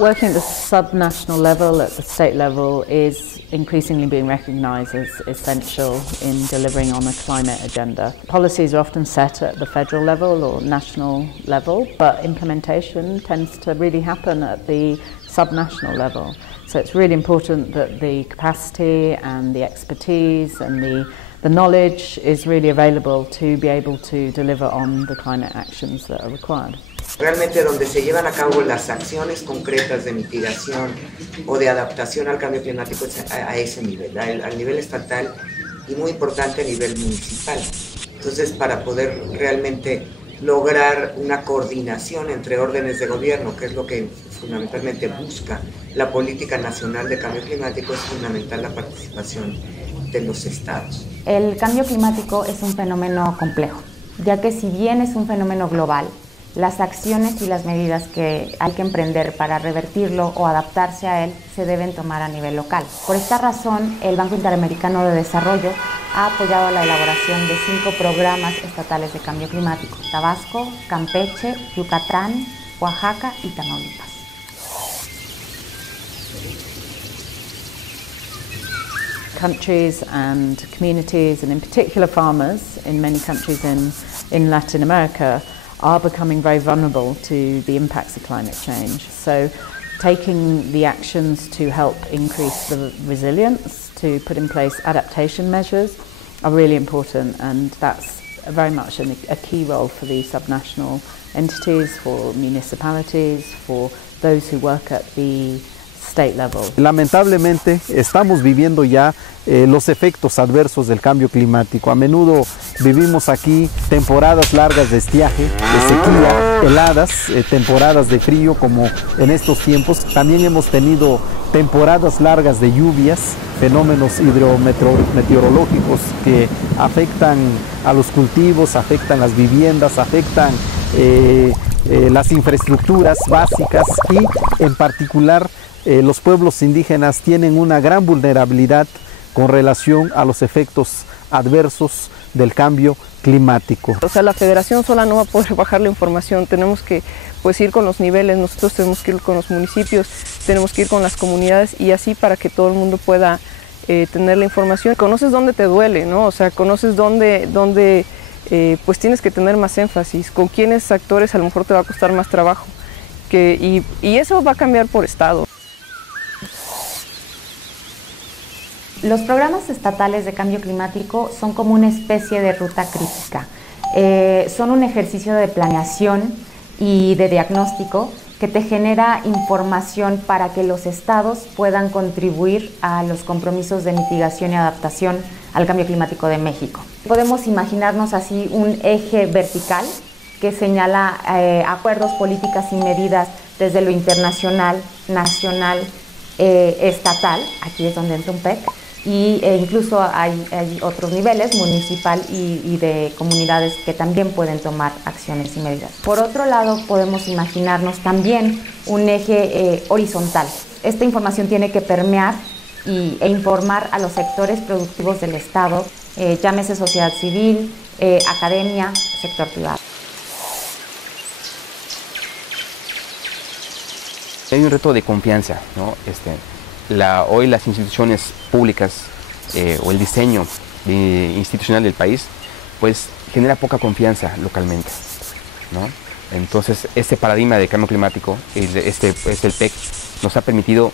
Working at the subnational level, at the state level, is increasingly being recognised as essential in delivering on a climate agenda. Policies are often set at the federal level or national level, but implementation tends to really happen at the subnational level. So it's really important that the capacity and the expertise and the knowledge is really available to be able to deliver on the climate actions that are required. Realmente donde se llevan a cabo las acciones concretas de mitigación o de adaptación al cambio climático es a ese nivel, al nivel estatal y muy importante a nivel municipal. Entonces, para poder realmente lograr una coordinación entre órdenes de gobierno, que es lo que fundamentalmente busca la política nacional de cambio climático, es fundamental la participación de los estados. El cambio climático es un fenómeno complejo, ya que si bien es un fenómeno global, las acciones y las medidas que hay que emprender para revertirlo o adaptarse a él se deben tomar a nivel local. Por esta razón, el Banco Interamericano de Desarrollo ha apoyado la elaboración de 5 programas estatales de cambio climático: Tabasco, Campeche, Yucatán, Oaxaca y Tamaulipas. Countries and communities, and in particular farmers in many countries in Latin America, are becoming very vulnerable to the impacts of climate change. So taking the actions to help increase the resilience, to put in place adaptation measures, are really important, and that's very much a key role for the subnational entities, for municipalities, for those who work at the state level. Lamentablemente estamos viviendo ya los efectos adversos del cambio climático. A menudo vivimos aquí temporadas largas de estiaje, de sequía, heladas, temporadas de frío como en estos tiempos. También hemos tenido temporadas largas de lluvias, fenómenos hidrometeorológicos que afectan a los cultivos, afectan las viviendas, afectan las infraestructuras básicas y en particular los pueblos indígenas tienen una gran vulnerabilidad con relación a los efectos adversos del cambio climático. O sea, la federación sola no va a poder bajar la información, tenemos que ir con los niveles, nosotros tenemos que ir con los municipios, tenemos que ir con las comunidades y así para que todo el mundo pueda tener la información. Conoces dónde te duele, ¿no? O sea, conoces dónde pues tienes que tener más énfasis, con quiénes actores a lo mejor te va a costar más trabajo, y eso va a cambiar por estado. Los programas estatales de cambio climático son como una especie de ruta crítica. Son un ejercicio de planeación y de diagnóstico que te genera información para que los estados puedan contribuir a los compromisos de mitigación y adaptación al cambio climático de México. Podemos imaginarnos así un eje vertical que señala acuerdos, políticas y medidas desde lo internacional, nacional, estatal, aquí es donde entra un PEC, y incluso hay otros niveles, municipal y de comunidades que también pueden tomar acciones y medidas. Por otro lado, podemos imaginarnos también un eje horizontal. Esta información tiene que permear e informar a los sectores productivos del Estado, llámese sociedad civil, academia, sector privado. Hay un reto de confianza, ¿no? Hoy las instituciones públicas o el diseño institucional del país pues genera poca confianza localmente, ¿no? Entonces este paradigma de cambio climático, el PEC, nos ha permitido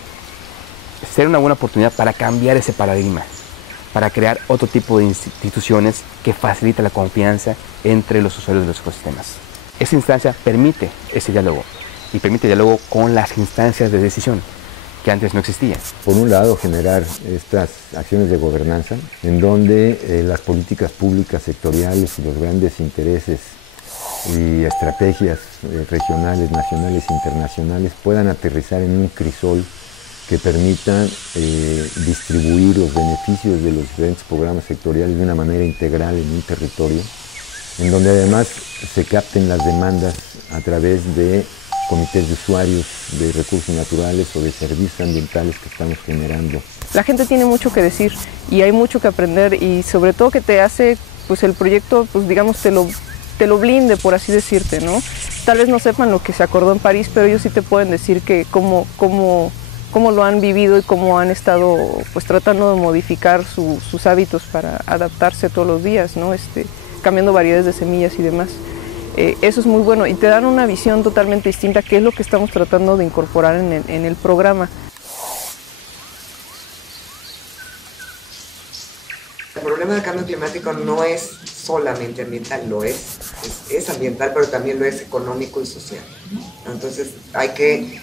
ser una buena oportunidad para cambiar ese paradigma, para crear otro tipo de instituciones que faciliten la confianza entre los usuarios de los ecosistemas. Esa instancia permite ese diálogo y permite diálogo con las instancias de decisión que antes no existían. Por un lado, generar estas acciones de gobernanza en donde las políticas públicas sectoriales y los grandes intereses y estrategias regionales, nacionales e internacionales puedan aterrizar en un crisol que permita distribuir los beneficios de los diferentes programas sectoriales de una manera integral en un territorio, en donde además se capten las demandas a través de comités de usuarios de recursos naturales o de servicios ambientales que estamos generando. La gente tiene mucho que decir y hay mucho que aprender y sobre todo que te hace pues el proyecto, pues digamos, te lo blinde, por así decirte, ¿no? tal vez no sepan lo que se acordó en París, pero ellos sí te pueden decir que cómo lo han vivido y cómo han estado pues tratando de modificar sus hábitos para adaptarse todos los días, ¿no? Cambiando variedades de semillas y demás. Eso es muy bueno y te dan una visión totalmente distinta, que es lo que estamos tratando de incorporar en el programa. El problema del cambio climático no es solamente ambiental, es ambiental, pero también lo es económico y social. Entonces hay que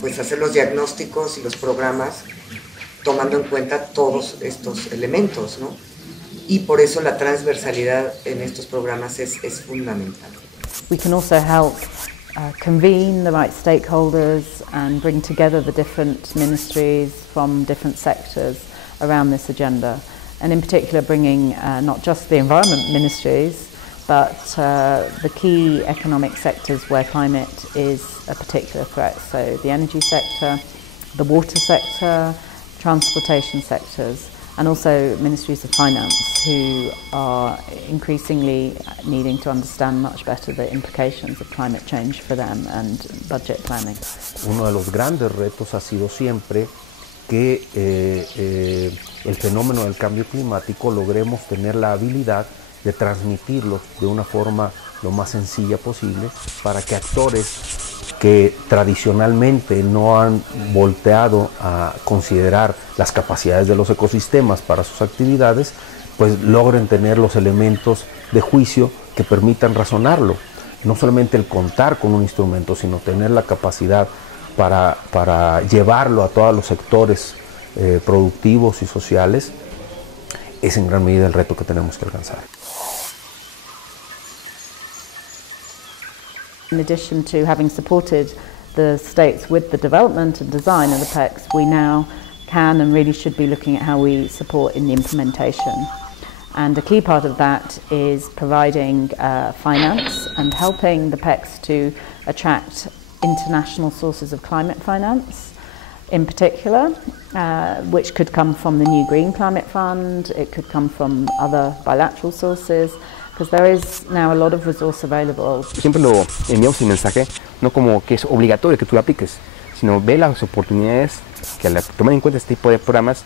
pues, hacer los diagnósticos y los programas tomando en cuenta todos estos elementos, ¿no? Y por eso la transversalidad en estos programas es fundamental. We can also help convene the right stakeholders and bring together the different ministries from different sectors around this agenda. And in particular bringing not just the environment ministries, but the key economic sectors where climate is a particular threat. So the energy sector, the water sector, transportation sectors, and also ministries of finance who are increasingly needing to understand much better the implications of climate change for them and budget planning. Uno de los grandes retos ha sido siempre que el fenómeno del cambio climático logremos tener la habilidad de transmitirlo de una forma lo más sencilla posible para que actores que tradicionalmente no han volteado a considerar las capacidades de los ecosistemas para sus actividades, pues logren tener los elementos de juicio que permitan razonarlo. No solamente el contar con un instrumento, sino tener la capacidad para llevarlo a todos los sectores productivos y sociales, es en gran medida el reto que tenemos que alcanzar. In addition to having supported the states with the development and design of the PECs, we now can and really should be looking at how we support in the implementation. And a key part of that is providing finance and helping the PECs to attract international sources of climate finance in particular, which could come from the New Green Climate Fund, it could come from other bilateral sources, because there is now a lot of resource available. Siempre lo enviamos el mensaje, no como que es obligatorio que tú lo apliques, sino ve las oportunidades que al tomar en cuenta este tipo de programas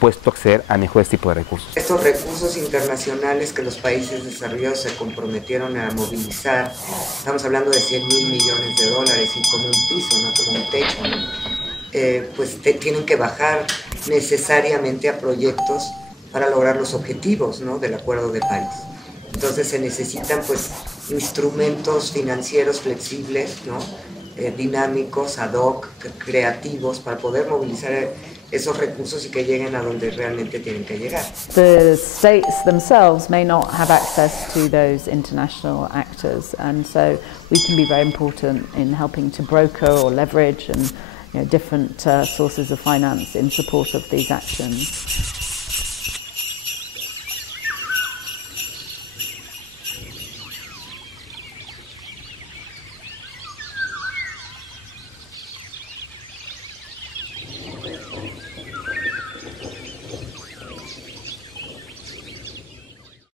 puedes tú acceder a mejores tipos de recursos. Estos recursos internacionales que los países desarrollados se comprometieron a movilizar, estamos hablando de $100,000 millones y como un piso, no como un techo, ¿no? Pues tienen que bajar necesariamente a proyectos para lograr los objetivos, ¿no?, del Acuerdo de París. Entonces se necesitan pues instrumentos financieros flexibles, ¿no?, dinámicos, ad hoc, creativos, para poder movilizar esos recursos y que lleguen a donde realmente tienen que llegar. The states themselves may not have access to those international actors, and so we can be very important in helping to broker or leverage and different sources of finance in support of these actions.